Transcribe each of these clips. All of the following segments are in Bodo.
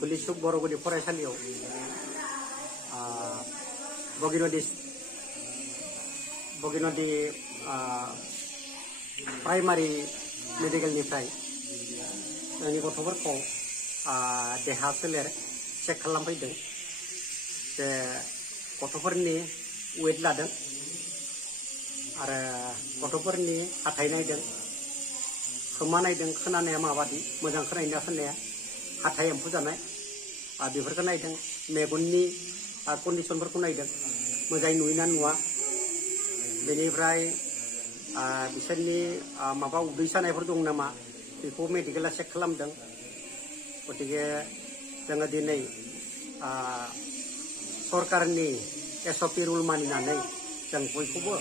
गुलिसुक बरगुदि फरायसालियाव बगिनदि प्राइमारि मेडिकेलनिफ्राय जोंनि गथ'फोरखौ देहा सोलेर चेक खालामफैदों जे गथ'फोरनि वेट लादों आरो गथ'फोरनि हाथाइ नायदों खोमा नायदों खोनानाया माबादि मोजां खोनायोना खोनाया हाथाइ एम्फौ जानाय बेफोरखौ नायदों मेगननि कन्डिशनफोरखौ नायदों मोजाङै नुयोना नुवा बेनिफ्राय बिसोरनि माबा उदै सानायफोर दं नामा बेखौ मेडिकेला चेक खालामदों गतिके जोङो दिनै सरकारनि SOP रुल मानिनानै जों बयखौबो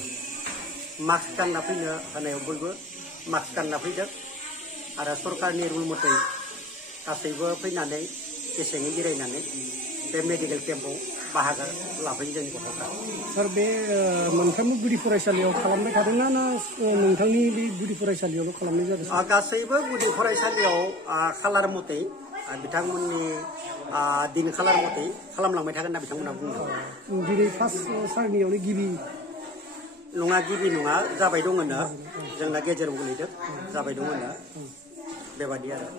मास्क गानना फैनो होनायाव बयबो मास्क गानना फैदों आरो सरकारनि रुल मथे गासैबो फैनानै गेसेङै जिरायनानै बे मेडिकेल केम्पआव बाहागो लाफैयो जोंनि गथ'फ्रा। सार बे मोनफ्रोमबो गुदि फरायसालियाव खालामबाय थादोंना ना नोंथांनि बे गुदि फरायसालियावल' खालामनाय जादों? गासैबो गुदि फरायसालियाव खालार मथे बिथांमोननि दिन खालार मथे खालामलांबाय थागोन होनना बिथांमोना बुङो। दिनै फार्स्ट सारनियावनो गिबि नङा गिबि नङा जाबाय दङनो जोंना गेजेराव गोलैदों जाबाय दङनो बेबादि आरो।